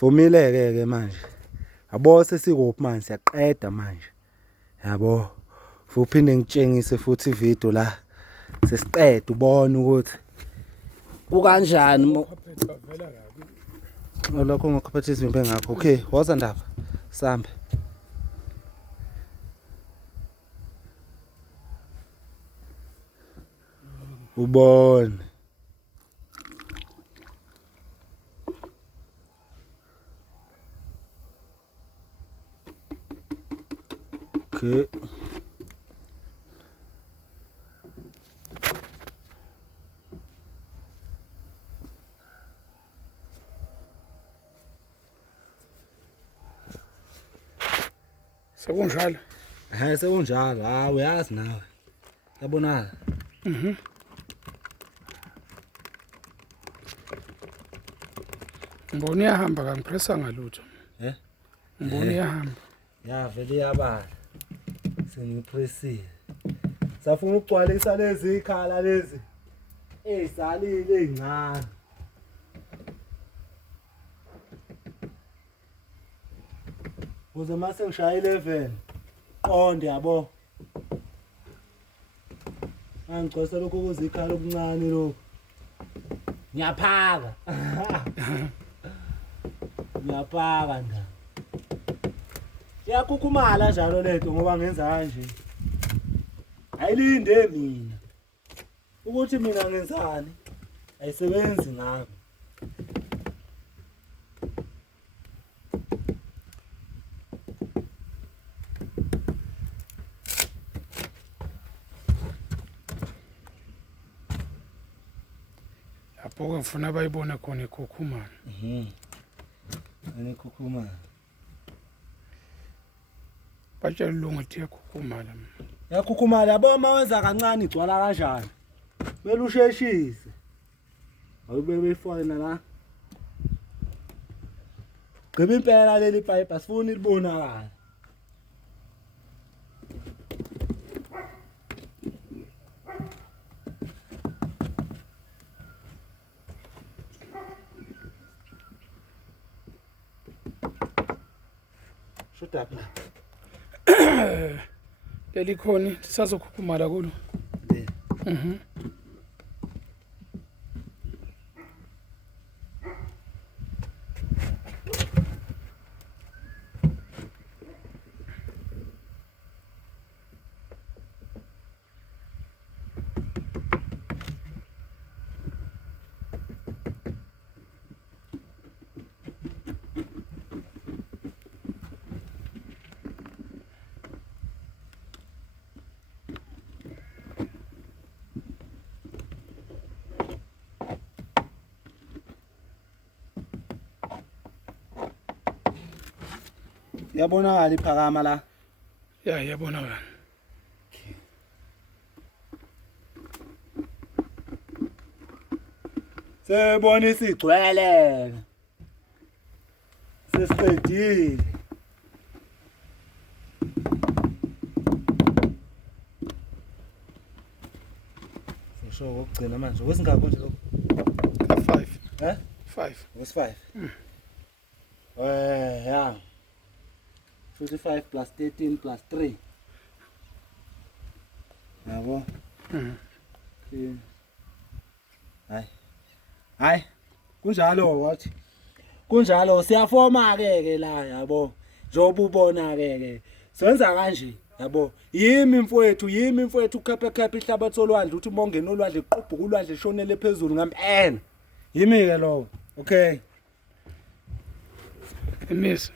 Vumile-ke manje. Yabo sesikuphi manje siyaqeda manje. Yabo. Fuphinde ngitshengise futhi ivideo la sesiqeda ubone ukuthi ukanjani lokho ngokhaphethe izimbe ngakho. Okay, woza ndaba. Sambe. Ubone. Okay. Sekunjalo. Sekunjalo. Hayi uyazi nawe. Yabonala. Ngibona iyahamba kangipressa ngalutho. Ngibona iyahamba. Ya vele yabala. Sengipressile. Safuna ukugcwalisa lezi ikhala lezi. Ezalile ezincane. Uze mase ngishaya 11 qonde yabo. Angicwesa lokho kuzikhala okuncane lokho. Ngiyaphaka. Ngiyaphaka nda. Yakukhukumala njalo lento ngoba ngenza kanje. Ayilinde mina. Ukuthi mina ngenzani? Ayisebenzi ngami. Lapho ngifuna bayibone khona ikhukhumana. Ikhukhumala. Batshela ulungu ukuthi yakhukhumala. Yakhukhumala yabo uma wenza kancane igcwala kanjani. Kumele usheshise. Awubebe ifona la. Gqiba impela leli pipe asifuni libonakala. Shutaphi la. Leli khoni lisazokhukhumala kulo. Yabonakala iphakama la. Ya yabonakala. Sebona isigcwele. Sesiqedile. Sisho ukugcina manje. Wesingakho nje lokho? 5. 5. Wes 5. Ya. 55 plus 13 plus 3. Yabo. Hayi. Kunjalo wathi. Kunjalo siyafoma ke la yabo. Njoba ubona ke. Senza kanje yabo. Yimi mfowethu khephe ihlabathi olwandle uthi mongena olwandle iqubhuka ulwandle lishonele phezulu ngampela. Yimi ke lo. Okay. Emisa.